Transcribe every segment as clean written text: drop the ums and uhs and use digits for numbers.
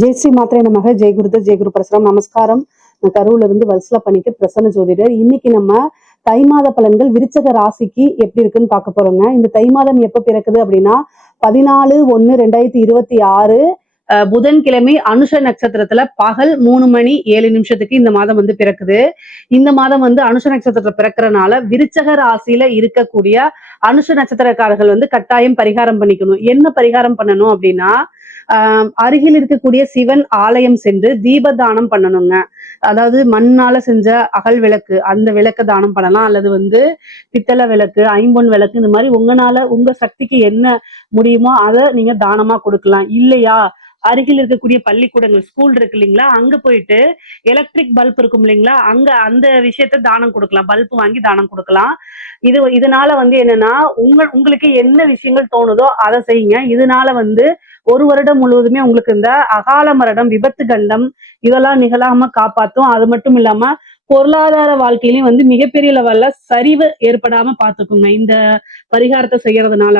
ஜெய் ஸ்ரீ மாத்திரை நமக. ஜெய் குருதர், ஜெய் குரு பரசுராம். நமஸ்காரம். நான் கரூர்ல இருந்து வல்சலா பண்ணிட்டு பிரசன்ன ஜோதிடர். இன்னைக்கு நம்ம தை மாத பலன்கள் விருச்சக ராசிக்கு எப்படி இருக்குன்னு பார்க்க போறோங்க. இந்த தை மாதம் எப்ப பிறக்குது அப்படின்னா 14/1/2026 புதன்கிழமை அனுஷ நட்சத்திரத்துல பகல் 3:07 இந்த மாதம் வந்து பிறக்குது. இந்த மாதம் வந்து அனுஷ நட்சத்திரத்துல பிறக்கிறனால விருச்சக ராசியில இருக்கக்கூடிய அனுஷ நட்சத்திரக்காரர்கள் வந்து கட்டாயம் பரிகாரம் பண்ணிக்கணும். என்ன பரிகாரம் பண்ணணும் அப்படின்னா, அருகில் இருக்கக்கூடிய சிவன் ஆலயம் சென்று தீப தானம் பண்ணணுங்க. அதாவது மண்ணால செஞ்ச அகல் விளக்கு, அந்த விளக்க தானம் பண்ணலாம். அல்லது வந்து பித்தளை விளக்கு, ஐம்பொன் விளக்கு, இந்த மாதிரி உங்களால உங்க சக்திக்கு என்ன முடியுமோ அதை நீங்க தானமா கொடுக்கலாம். இல்லையா, அருகில் இருக்கக்கூடிய பள்ளிக்கூடங்கள், ஸ்கூல் இருக்கு இல்லைங்களா, அங்க போயிட்டு எலக்ட்ரிக் பல்ப் இருக்கும் இல்லைங்களா, அங்க அந்த விஷயத்த தானம் கொடுக்கலாம். பல்ப் வாங்கி தானம் கொடுக்கலாம். இதனால வந்து என்னன்னா, உங்களுக்கு என்ன விஷயங்கள் தோணுதோ அதை செய்யுங்க. இதனால வந்து ஒரு வருடம் முழுவதுமே உங்களுக்கு இந்த அகால மரணம், விபத்து கண்டம் இதெல்லாம் நிகழாம காப்பாத்தும். அது மட்டும் இல்லாம பொருளாதார வாழ்க்கையிலயும் வந்து மிகப்பெரிய லெவல்ல சரிவு ஏற்படாம பாத்துக்குங்க இந்த பரிகாரத்தை செய்யறதுனால.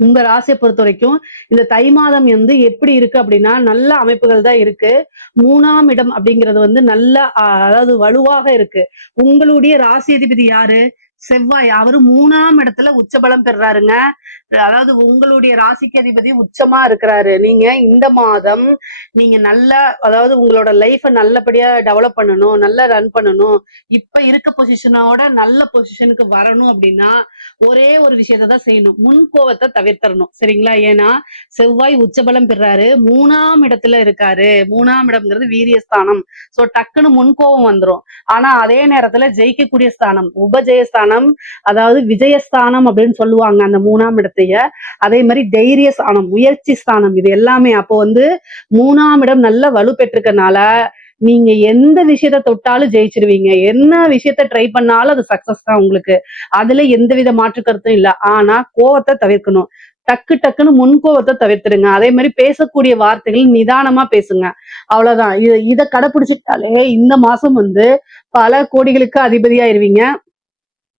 உங்க ராசியை பொறுத்த வரைக்கும் இந்த தை மாதம் வந்து எப்படி இருக்கு அப்படின்னா, நல்ல அமைப்புகள் தான் இருக்கு. 3ஆம் இடம் அப்படிங்கிறது வந்து நல்ல அதாவது வலுவாக இருக்கு. உங்களுடைய ராசி அதிபதி யாரு? செவ்வாய். அவரு 3ஆம் இடத்துல உச்சபலம் பெறாருங்க. அதாவது உங்களுடைய ராசிக்கு அதிபதி உச்சமா இருக்கிறாரு. நீங்க இந்த மாதம் நீங்க நல்லா, அதாவது உங்களோட லைஃப நல்லபடியா டெவலப் பண்ணணும், நல்லா ரன் பண்ணணும், இப்ப இருக்க பொசிஷனோட நல்ல பொசிஷனுக்கு வரணும் அப்படின்னா ஒரே ஒரு விஷயத்த தான் செய்யணும். முன்கோவத்தை தவிர்த்தரணும். சரிங்களா? ஏன்னா செவ்வாய் உச்சபலம் பெறாரு, 3ஆம் இடத்துல இருக்காரு. 3ஆம் இடம்ங்கிறது வீரியஸ்தானம். சோ டக்குன்னு முன்கோவம் வந்துரும். ஆனா அதே நேரத்துல ஜெயிக்கக்கூடிய ஸ்தானம், உபஜெயஸ்தானம், அதாவது விஜயஸ்தானம் அப்படின்னு சொல்லுவாங்க அந்த 3ஆம் இடத்தைய. அதே மாதிரி தைரிய ஸ்தானம், முயற்சி ஸ்தானம், இது எல்லாமே அப்போ வந்து 3ஆம் இடம் நல்ல வலு பெற்றிருக்கனால நீங்க எந்த விஷயத்த தொட்டாலும் ஜெயிச்சிருவீங்க. என்ன விஷயத்த ட்ரை பண்ணாலும் அது சக்சஸ் தான் உங்களுக்கு. அதுல எந்தவித மாற்று கருத்தும் இல்ல. ஆனா கோவத்தை தவிர்க்கணும். டக்குன்னு முன்கோவத்தை தவிர்த்துடுங்க. அதே மாதிரி பேசக்கூடிய வார்த்தைகள் நிதானமா பேசுங்க. அவ்வளவுதான். இதை கடைபிடிச்சிட்டாலே இந்த மாசம் வந்து பல கோடிகளுக்கு அதிபதியாயிருவீங்க.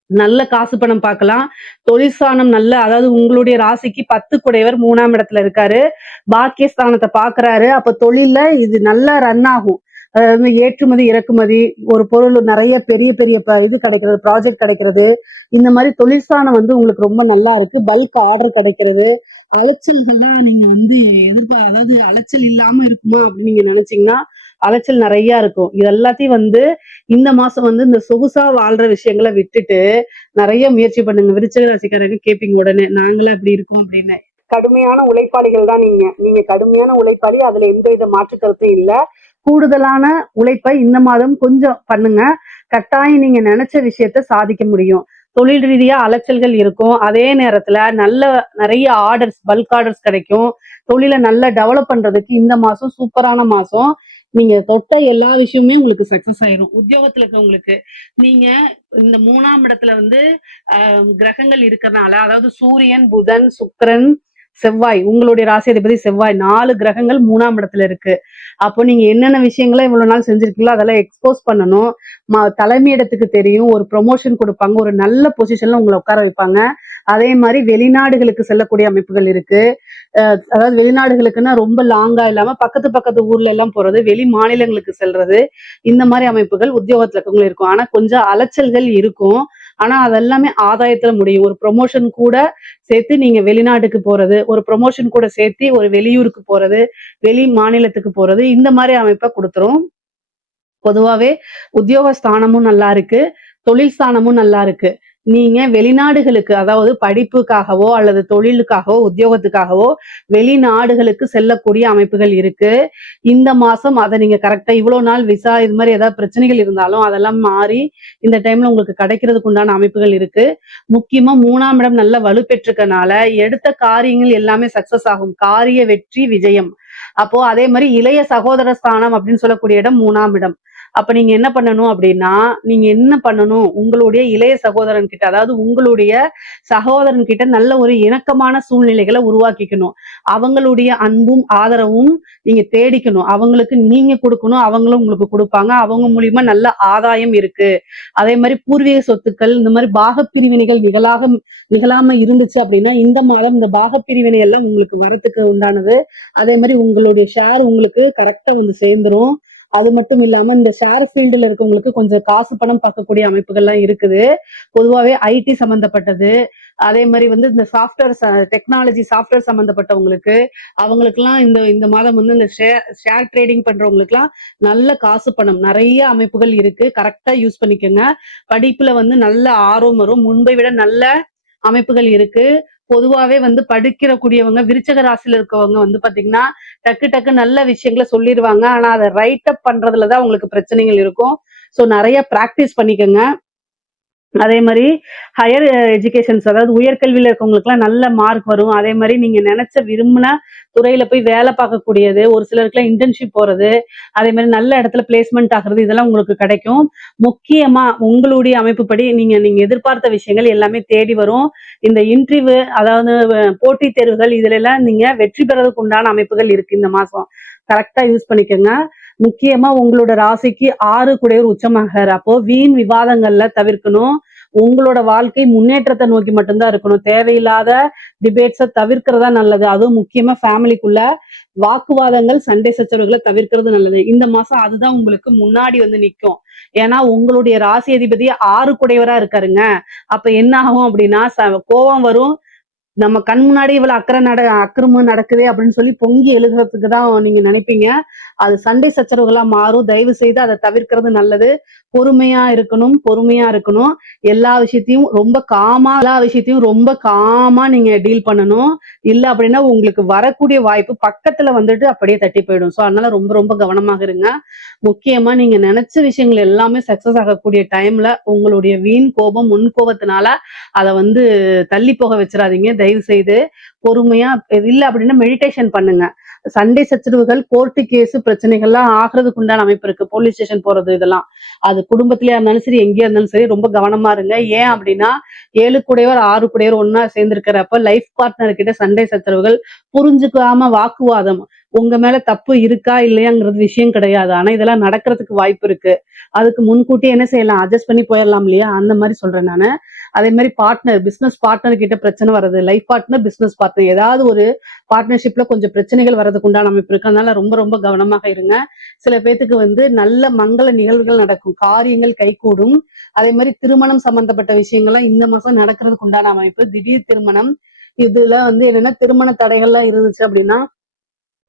நல்ல காசு பணம் பார்க்கலாம். தொழிற்ஸ்தானம் நல்ல, அதாவது உங்களுடைய ராசிக்கு 10 குடையவர் 3ஆம் இடத்துல இருக்காரு. பாக்கியஸ்தானத்தை பாக்குறாரு. அப்ப தொழில்ல இது நல்லா ரன் ஆகும். அதாவது ஏற்றுமதி இறக்குமதி, ஒரு பொருள் நிறைய பெரிய பெரிய இது கிடைக்கிறது, ப்ராஜெக்ட் கிடைக்கிறது, இந்த மாதிரி தொழிற்ஸ்தானம் வந்து உங்களுக்கு ரொம்ப நல்லா இருக்கு. பல்க் ஆர்டர் கிடைக்கிறது. அலைச்சல்கள்லாம் நீங்க வந்து அதாவது அலைச்சல் இல்லாம இருக்குமா அப்படின்னு நீங்க நினைச்சீங்கன்னா அலைச்சல் நிறைய இருக்கும். இது எல்லாத்தையும் வந்து இந்த மாசம் வந்து இந்த சொகுசா வாழ்ற விஷயங்களை விட்டுட்டு நிறைய முயற்சி பண்ணுங்க. விருச்சிக ராசிக்காரங்க கேட்பீங்க உடனே, நாங்களும் அப்படி இருக்கோம் அப்படின்னு. கடுமையான உழைப்பாளிகள் தான் நீங்க கடுமையான உழைப்பாளி. அதுல எந்த வித மாற்று கருத்தும் இல்ல. கூடுதலான உழைப்பை இந்த மாதம் கொஞ்சம் பண்ணுங்க. கட்டாயம் நீங்க நினைச்ச விஷயத்த சாதிக்க முடியும். தொழில் ரீதியா அலைச்சல்கள் இருக்கும். அதே நேரத்துல நிறைய ஆர்டர்ஸ், பல்க் ஆர்டர்ஸ் கிடைக்கும். தொழிலை நல்லா டெவலப் பண்றதுக்கு இந்த மாசம் சூப்பரான மாசம். நீங்க தொட்ட எல்லா விஷயமுமே உங்களுக்கு சக்சஸ் ஆயிரும். உத்தியோகத்துல இருக்கவங்களுக்கு நீங்க இந்த 3ஆம் இடத்துல வந்து கிரகங்கள் இருக்கிறதுனால, அதாவது சூரியன், புதன், சுக்கிரன், செவ்வாய், உங்களுடைய ராசி அதிபதி செவ்வாய், 4 கிரகங்கள் 3ஆம் இடத்துல இருக்கு. அப்போ நீங்க என்னென்ன விஷயங்களை இவ்வளவு நாள் செஞ்சிருக்கீங்களோ அதெல்லாம் எக்ஸ்போஸ் பண்ணணும். தலைமையிடத்துக்கு தெரியும், ஒரு ப்ரொமோஷன் கொடுப்பாங்க, ஒரு நல்ல பொசிஷன்ல உங்களை உட்கார வைப்பாங்க. அதே மாதிரி வெளிநாடுகளுக்கு செல்லக்கூடிய அமைப்புகள் இருக்கு. அதாவது வெளிநாடுகளுக்குன்னா ரொம்ப லாங்கா இல்லாம பக்கத்து ஊர்ல எல்லாம் போறது, வெளி மாநிலங்களுக்கு செல்றது, இந்த மாதிரி அமைப்புகள் உத்தியோகத்துல இருக்கவங்களும் இருக்கும். ஆனா கொஞ்சம் அலைச்சல்கள் இருக்கும். ஆனா அதெல்லாமே ஆதாயத்துல முடியும். ஒரு ப்ரொமோஷன் கூட சேர்த்து நீங்க வெளிநாட்டுக்கு போறது, ஒரு ப்ரொமோஷன் கூட சேர்த்து ஒரு வெளியூருக்கு போறது, வெளி மாநிலத்துக்கு போறது, இந்த மாதிரி அமைப்பை கொடுத்துரும். பொதுவாவே உத்தியோக ஸ்தானமும் நல்லா இருக்கு, தொழில் ஸ்தானமும் நல்லா இருக்கு. நீங்க வெளிநாடுகளுக்கு, அதாவது படிப்புக்காகவோ அல்லது தொழிலுக்காகவோ உத்தியோகத்துக்காகவோ வெளிநாடுகளுக்கு செல்லக்கூடிய அமைப்புகள் இருக்கு. இந்த மாசம் அதை நீங்க கரெக்டா, இவ்வளவு நாள் விசா இது மாதிரி ஏதாவது பிரச்சனைகள் இருந்தாலும் அதெல்லாம் மாறி இந்த டைம்ல உங்களுக்கு கிடைக்கிறதுக்கு உண்டான அமைப்புகள் இருக்கு. முக்கியமா 3ஆம் இடம் நல்ல வலுப்பெற்றிருக்கனால எடுத்த காரியங்கள் எல்லாமே சக்சஸ் ஆகும். காரிய வெற்றி, விஜயம். அப்போ அதே மாதிரி இளைய சகோதர ஸ்தானம் அப்படின்னு சொல்லக்கூடிய இடம் 3ஆம் இடம். அப்ப நீங்க என்ன பண்ணணும் அப்படின்னா, நீங்க என்ன பண்ணணும், உங்களுடைய இளைய சகோதரன் கிட்ட, அதாவது உங்களுடைய சகோதரன் கிட்ட நல்ல ஒரு இணக்கமான சூழ்நிலைகள உருவாக்கிக்கணும். அவங்களுடைய அன்பும், ஆதரவும் நீங்க தேடிக்கணும். அவங்களுக்கு நீங்க குடுக்கணும், அவங்களும் உங்களுக்கு குடுப்பாங்க. அவங்க மூலியமா நல்ல ஆதாயம் இருக்கு. அதே மாரி பூர்வீக சொத்துக்கள், இந்த மாரி பாகப் பிரிவினைகள் நிகழாம இருந்துச்சு அப்படின்னா, இந்த மாதம் இந்த பாகப் பிரிவினை எல்லாம் உங்களுக்கு வரத்துக்கு உண்டானது. அதே மாரி உங்களுடைய ஷேர் உங்களுக்கு கரெக்ட்டா வந்து சேர்ந்துரும். அது மட்டும் இல்லாம இந்த ஷேர் ஃபீல்டுல இருக்கவங்களுக்கு கொஞ்சம் காசு பணம் பார்க்கக்கூடிய அமைப்புகள்லாம் இருக்குது. பொதுவாவே ஐடி சம்மந்தப்பட்டது, அதே மாரி வந்து இந்த டெக்னாலஜி சாஃப்ட்வேர் சம்மந்தப்பட்டவங்களுக்கு, அவங்களுக்கெல்லாம் இந்த இந்த மாதம் வந்து இந்த ஷேர் ட்ரேடிங் பண்றவங்களுக்கெல்லாம் நல்ல காசு பணம் நெறைய அமைப்புகள் இருக்கு. கரெக்ட்டா யூஸ் பண்ணிக்கங்க. படிப்புல வந்து நல்ல ஆர்வம் வரும். முன்பை விட நல்ல அமைப்புகள் இருக்கு. பொதுவாவே வந்து கூடியவங்க, விருச்சக ராசியில இருக்கவங்க வந்து பாத்தீங்கன்னா, டக்கு டக்கு நல்ல விஷயங்கள சொல்லிருவாங்க. ஆனா அத ரைட் அப் பண்றதுல தான் உங்களுக்கு பிரச்சனைகள் இருக்கும். ஸோ நெறைய பிராக்டிஸ் பண்ணிக்கங்க. அதே மாரி ஹையர் எஜுகேஷன்ஸ், அதாவது உயர்கல்வியில இருக்கவங்களுக்குலாம் நல்ல மார்க் வரும். அதே மாரி நீங்க நெனச்ச விரும்பின துறையில போய் வேலை பார்க்கக்கூடியது, ஒரு சிலருக்குலாம் இன்டர்ன்ஷிப் போறது, அதே மாரி நல்ல இடத்துல பிளேஸ்மெண்ட் ஆகுறது, இதெல்லாம் உங்களுக்கு கிடைக்கும். முக்கியமா உங்களுடைய அமைப்புப்படி நீங்க நீங்க எதிர்பார்த்த விஷயங்கள் எல்லாமே தேடி வரும். இந்த இன்டர்வியூ, அதாவது போட்டித் தேர்வுகள், இதுலலாம் நீங்க வெற்றி பெறதுக்கு உண்டான அமைப்புகள் இருக்கு இந்த மாசம். கரெக்ட்டா யூஸ் பண்ணிக்கங்க. முக்கியமா உங்களோட ராசிக்கு 6 கூடையவர் உச்சமாகிறாரு. அப்போ வீண் விவாதங்கள்ல தவிர்க்கணும். உங்களோட வாழ்க்கை முன்னேற்றத்தை நோக்கி மட்டும்தான் இருக்கணும். தேவையில்லாத டிபேட்ஸ தவிர்க்கிறதா நல்லது. அதுவும் முக்கியமா ஃபேமிலிக்குள்ள வாக்குவாதங்கள், சண்டை சச்சரவுகளை தவிர்க்கிறது நல்லது. இந்த மாசம் அதுதான் உங்களுக்கு முன்னாடி வந்து நிக்கும். ஏன்னா உங்களுடைய ராசி அதிபதி 6 குடையவரா இருக்காருங்க. அப்ப என்ன ஆகும் அப்படின்னா, கோவம் வரும். நம்ம கண் முன்னாடி இவ்வளவு அக்கிரமம் நடக்குதே அப்படின்னு சொல்லி பொங்கி எழுகிறதுக்கு தான் நீங்க நினைப்பீங்க. அது சண்டை சச்சரவுகளா மாறும். தயவு செய்து அதை தவிர்க்கிறது நல்லது. பொறுமையா இருக்கணும். எல்லா விஷயத்தையும் ரொம்ப காமா நீங்க டீல் பண்ணணும். இல்ல அப்படின்னா உங்களுக்கு வரக்கூடிய வாய்ப்பு பக்கத்துல வந்துட்டு அப்படியே தட்டி போயிடும். ஸோ அதனால ரொம்ப ரொம்ப கவனமாக இருங்க. முக்கியமா நீங்க நினைச்ச விஷயங்கள் எல்லாமே சக்சஸ் ஆகக்கூடிய டைம்ல உங்களுடைய வீண் கோபம், முன் கோபத்தினால அத வந்து தள்ளி போக வச்சிராதீங்க. தயவு செய்து பொறுமையா, இல்ல அப்படின்னா மெடிடேஷன் பண்ணுங்க. சண்டை சச்சரவுகள், கோர்ட்டு கேஸ் பிரச்சனைகள்லாம் ஆகுறதுக்கு உண்டான அமைப்பு இருக்கு. போலீஸ் ஸ்டேஷன் போறது இதெல்லாம். அது குடும்பத்திலயா இருந்தாலும் சரி, எங்கேயா இருந்தாலும் சரி ரொம்ப கவனமா இருங்க. ஏன் அப்படின்னா 7 கூடையவர், 6 கூடையவர் ஒண்ணா சேர்ந்திருக்கிறப்ப லைஃப் பார்ட்னர் கிட்ட சண்டை சச்சரவுகள், புரிஞ்சுக்காம வாக்குவாதம், உங்க மேல தப்பு இருக்கா இல்லையாங்கிறது விஷயம் கிடையாது. ஆனா இதெல்லாம் நடக்கிறதுக்கு வாய்ப்பு இருக்கு. அதுக்கு முன்கூட்டியே என்ன செய்யலாம்? அட்ஜஸ்ட் பண்ணி போயிடலாம் இல்லையா? அந்த மாதிரி சொல்றேன் நானு. அதே மாதிரி பிசினஸ் பார்ட்னர் கிட்ட பிரச்சனை வர்றது, லைஃப் பார்ட்னர், பிசினஸ் பார்ட்னர், ஏதாவது ஒரு பார்ட்னர்ஷிப்ல கொஞ்சம் பிரச்சனைகள் வர்றதுக்கு உண்டான அமைப்பு இருக்கு. அதனால ரொம்ப ரொம்ப கவனமாக இருங்க. சில பேத்துக்கு வந்து நல்ல மங்கள நிகழ்வுகள் நடக்கும், காரியங்கள் கைகூடும். அதே மாதிரி திருமணம் சம்பந்தப்பட்ட விஷயங்கள்லாம் இந்த மாசம் நடக்கிறதுக்கு உண்டான அமைப்பு. திடீர் திருமணம், இதுல வந்து என்னன்னா திருமண தடைகள்லாம் இருந்துச்சு அப்படின்னா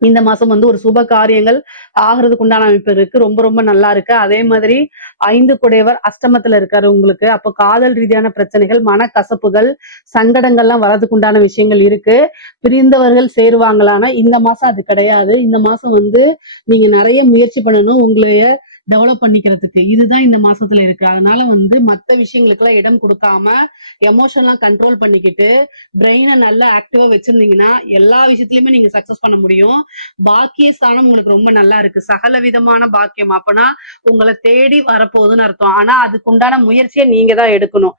இந்த மாசம் வந்து ஒரு சுப காரியங்கள் ஆகுறதுக்கு உண்டான அமைப்பு இருக்கு. ரொம்ப ரொம்ப நல்லா இருக்கு. அதே மாதிரி 5 குடையவர் அஷ்டமத்துல இருக்காரு உங்களுக்கு. அப்போ காதல் ரீதியான பிரச்சனைகள், மனக்கசப்புகள், சங்கடங்கள்லாம் வர்றதுக்கு உண்டான விஷயங்கள் இருக்கு. பிரிந்தவர்கள் சேருவாங்களான்னா இந்த மாசம் அது கிடையாது. இந்த மாசம் வந்து நீங்க நிறைய முயற்சி பண்ணணும் உங்களைய டெவலப் பண்ணிக்கிறதுக்கு. இதுதான் இந்த மாசத்துல இருக்கு. அதனால வந்து மத்த விஷயங்களுக்கெல்லாம் இடம் கொடுக்காம எமோஷன்லாம் கண்ட்ரோல் பண்ணிக்கிட்டு பிரெயினை நல்லா ஆக்டிவா வச்சிருந்தீங்கன்னா எல்லா விஷயத்திலயுமே நீங்க சக்சஸ் பண்ண முடியும். பாக்கிய ஸ்தானம் உங்களுக்கு ரொம்ப நல்லா இருக்கு. சகல விதமான பாக்கியம். அப்பனா உங்களை தேடி வரப்போகுதுன்னு அர்த்தம். ஆனா அதுக்கு உண்டான முயற்சியை நீங்க தான் எடுக்கணும்.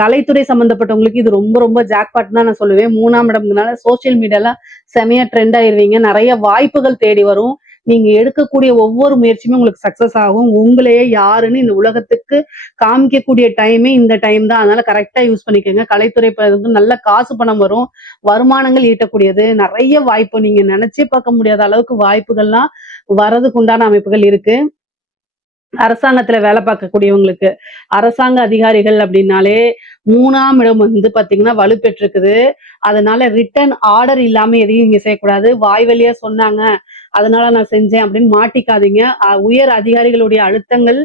கலைத்துறை சம்பந்தப்பட்டவங்களுக்கு இது ரொம்ப ரொம்ப ஜாக்பாட் தான் நான் சொல்லுவேன். 3ஆம் இடம்னால சோசியல் மீடியால செமையா ட்ரெண்ட் ஆயிருவீங்க. நிறைய வாய்ப்புகள் தேடி வரும். நீங்க எடுக்கக்கூடிய ஒவ்வொரு முயற்சியுமே உங்களுக்கு சக்சஸ் ஆகும். உங்களையே யாருன்னு இந்த உலகத்துக்கு காமிக்கக்கூடிய டைமே இந்த டைம் தான். அதனால கரெக்டா யூஸ் பண்ணிக்கோங்க. கலைத்துறை நல்ல காசு பணம் வரும். வருமானங்கள் ஈட்டக்கூடியது. நிறைய வாய்ப்பு, நீங்க நினைச்சே பார்க்க முடியாத அளவுக்கு வாய்ப்புகள்லாம் வர்றதுக்கு உண்டான அமைப்புகள் இருக்கு. அரசாங்கத்துல வேலை பார்க்கக்கூடியவங்களுக்கு, அரசாங்க அதிகாரிகள் அப்படின்னாலே 3ஆம் இடம் வந்து பாத்தீங்கன்னா வலுப்பெற்றிருக்குது. அதனால ரிட்டர்ன் ஆர்டர் இல்லாம எதையும் நீங்க செய்யக்கூடாது. வாய் வழியா சொன்னாங்க, அதனால நான் செஞ்சேன் அப்படின்னு மாட்டிக்காதீங்க. உயர் அதிகாரிகளுடைய அழுத்தங்கள்,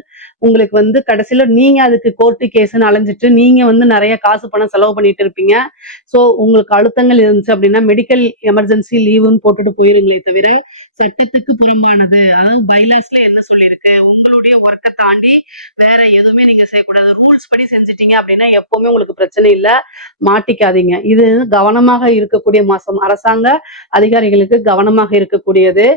உங்களுக்கு வந்து கடைசியில நீங்க அதுக்கு கோர்ட்டு கேஸ்ன்னு அலைஞ்சிட்டு நீங்க வந்து நிறைய காசு பணம் செலவு பண்ணிட்டு இருப்பீங்க. சோ உங்களுக்கு அழுத்தங்கள் இருந்துச்சு அப்படின்னா மெடிக்கல் எமர்ஜென்சி லீவுன்னு போட்டுட்டு போயிருங்களே தவிர சட்டத்துக்கு புறம்பானது, அதாவது பைலாஸ்ல என்ன சொல்லியிருக்கு, உங்களுடைய ஒர்க்கை தாண்டி வேற எதுவுமே நீங்க செய்யக்கூடாது. ரூல்ஸ் படி செஞ்சுட்டீங்க அப்படின்னா எப்பவுமே உங்களுக்கு பிரச்சனை இல்ல, மாட்டிக்காதீங்க. இது கவனமாக இருக்கக்கூடிய மாசம். அரசாங்க அதிகாரிகளுக்கு கவனமாக இருக்கக்கூடியது.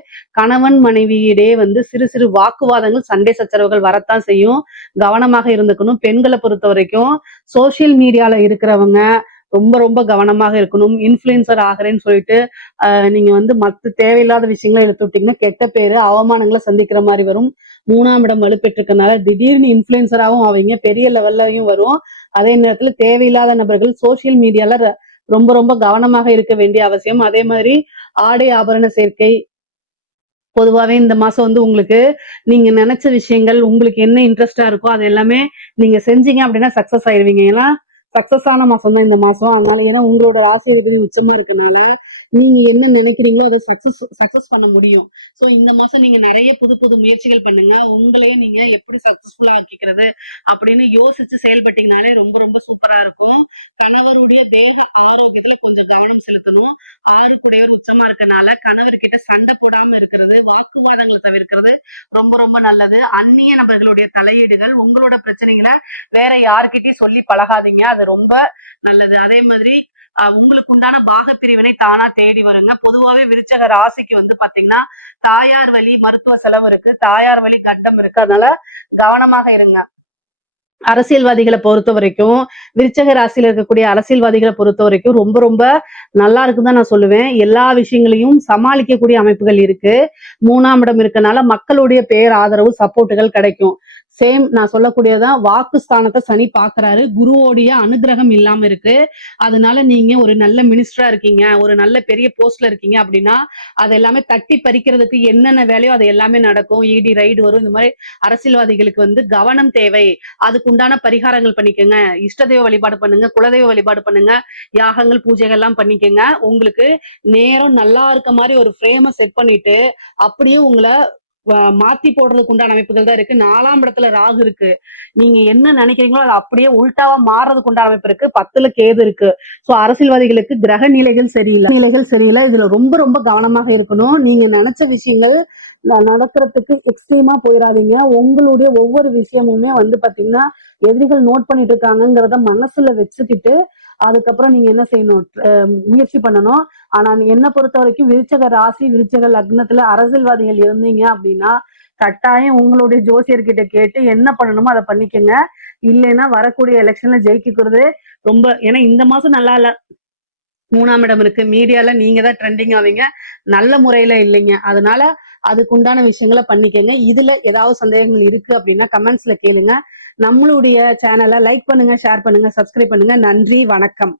கணவன் மனைவியிடையே வந்து சிறு சிறு வாக்குவாதங்கள், சண்டை சச்சரவுகள் வரத்தான் செய்யும். கவனமாக இருந்துக்கணும். பெண்களை பொறுத்த வரைக்கும் சோசியல் மீடியால இருக்கிறவங்க ரொம்ப ரொம்ப கவனமாக இருக்கணும். இன்ஃபுளுசர் ஆகிறேன்னு சொல்லிட்டு நீங்க வந்து மத்த தேவையில்லாத விஷயங்களை எடுத்து விட்டீங்கன்னா கெட்ட பேரு, அவமானங்களை சந்திக்கிற மாதிரி வரும். 3ஆம் இடம் வலுப்பெற்றிருக்கனால திடீர்னு இன்ஃபுளுசராகவும் ஆவீங்க, பெரிய லெவல்லையும் வரும். அதே நேரத்துல தேவையில்லாத நபர்கள் சோசியல் மீடியால ரொம்ப ரொம்ப கவனமாக இருக்க வேண்டிய அவசியம். அதே மாதிரி ஆடை ஆபரண சேர்க்கை, பொதுவாவே இந்த மாசம் வந்து உங்களுக்கு நீங்க நினைச்ச விஷயங்கள், உங்களுக்கு என்ன இன்ட்ரெஸ்டா இருக்கோ அது எல்லாமே நீங்க செஞ்சீங்க அப்படின்னா சக்சஸ் ஆயிருவீங்க. ஏன்னா சக்சஸ் ஆன மாசம் தான் இந்த மாசம். அதனால ஏன்னா உங்களோட ராசி அதிபதி உச்சமா இருக்கனால நீங்க என்ன நினைக்கிறீங்களோ அதை சக்சஸ் பண்ண முடியும். சோ இந்த மாசம் நீங்க நிறைய புது புது முயற்சிகள் பண்ணுங்க. உங்களையே நீங்க எப்படி சக்சஸ்ஃபுல்லா ஆக்கிக்கிறது அப்படின்னு யோசிச்சு செயல்பட்டீங்கனாலே ரொம்ப ரொம்ப சூப்பரா இருக்கும். கணவருடைய தேக ஆரோக்கியத்துல கொஞ்சம் கவனம் செலுத்தணும். 6 கூடையவர் உச்சமா இருக்கனால கணவர்கிட்ட சண்டை போடாம இருக்கிறது, வாக்குவாதங்களை தவிர்க்கிறது ரொம்ப ரொம்ப நல்லது. அந்நிய நபர்களுடைய தலையீடுகள், உங்களோட பிரச்சனைகளை வேற யாருக்கிட்டையும் சொல்லி பழகாதீங்க, அது ரொம்ப நல்லது. அதே மாதிரி உங்களுக்கு உண்டான பாக பிரிவினை தானா தேடி வருங்க. பொதுவாவே விருச்சக ராசிக்கு வந்து பாத்தீங்கன்னா தாயார் வழி மருத்துவ செலவு இருக்கு, தாயார் வழி கண்டம் இருக்கு. அதனால கவனமாக இருங்க. அரசியல்வாதிகளை பொறுத்த வரைக்கும், விருச்சக ராசியில இருக்கக்கூடிய அரசியல்வாதிகளை பொறுத்த வரைக்கும் ரொம்ப ரொம்ப நல்லா இருக்குன்னு தான் நான் சொல்லுவேன். எல்லா விஷயங்களையும் சமாளிக்கக்கூடிய அமைப்புகள் இருக்கு. 3ஆம் இடம் இருக்கனால மக்களுடைய பேர் ஆதரவு, சப்போர்ட்டுகள் கிடைக்கும். சேம் நான் சொல்லக்கூடியதான், வாக்குஸ்தானத்தை சனி பாக்குறாரு, குருவோடைய அனுகிரகம் இல்லாம இருக்கு. அதனால நீங்க ஒரு நல்ல மினிஸ்டரா இருக்கீங்க, ஒரு நல்ல பெரிய போஸ்ட்ல இருக்கீங்க அப்படின்னா அது எல்லாமே தட்டி பறிக்கிறதுக்கு என்னென்ன வேலையோ அது எல்லாமே நடக்கும். இடி ரைடு வரும். இந்த மாதிரி அரசியல்வாதிகளுக்கு வந்து கவனம் தேவை. அதுக்கு உண்டான பரிகாரங்கள் பண்ணிக்கோங்க. இஷ்ட தெய்வ வழிபாடு பண்ணுங்க, குலதெய்வ வழிபாடு பண்ணுங்க, யாகங்கள் பூஜைகள் எல்லாம் பண்ணிக்கோங்க. உங்களுக்கு நேரம் நல்லா இருக்க மாதிரி ஒரு ஃப்ரேமை செட் பண்ணிட்டு அப்படியே உங்களை மாத்தி போடுறதுக்கு உண்டான அமைப்புகள் தான் இருக்கு. 4ஆம் இடத்துல ராகு இருக்கு. நீங்க என்ன நினைக்கிறீங்களோ அது அப்படியே உள்டாவா மாறுறதுக்கு உண்டான அமைப்பு இருக்கு. 10ல கேது இருக்கு. சோ அரசியல்வாதிகளுக்கு கிரக நிலைகள் சரியில்லை. இதுல ரொம்ப ரொம்ப கவனமாக இருக்கணும். நீங்க நினைச்ச விஷயங்கள் நடக்கிறதுக்கு எக்ஸ்ட்ரீமா போயிடாதீங்க. உங்களுடைய ஒவ்வொரு விஷயமுமே வந்து பாத்தீங்கன்னா எதிரிகள் நோட் பண்ணிட்டு இருக்காங்கிறத மனசுல வச்சுக்கிட்டு அதுக்கப்புறம் நீங்க என்ன செய்யணும், முயற்சி பண்ணணும். ஆனா என்ன பொறுத்த வரைக்கும் விருச்சக ராசி, விருச்சக லக்னத்துல அரசியல்வாதிகள் இருந்தீங்க அப்படின்னா கட்டாயம் உங்களுடைய ஜோசியர்கிட்ட கேட்டு என்ன பண்ணணுமோ அதை பண்ணிக்கோங்க. இல்லைன்னா வரக்கூடிய எலெக்ஷன்ல ஜெயிக்கிறது ரொம்ப, ஏன்னா இந்த மாசம் நல்லா இல்ல, 3ஆம் இடம் இருக்கு, மீடியால நீங்க தான் ட்ரெண்டிங் ஆவீங்க, நல்ல முறையில இல்லைங்க. அதனால அதுக்கு உண்டான விஷயங்களை பண்ணிக்கங்க. இதுல ஏதாவது சந்தேகங்கள் இருக்கு அப்படின்னா கமெண்ட்ஸ்ல கேளுங்க. நம்மளுடைய சேனலை லைக் பண்ணுங்க, ஷேர் பண்ணுங்க, சப்ஸ்கிரைப் பண்ணுங்க. நன்றி, வணக்கம்.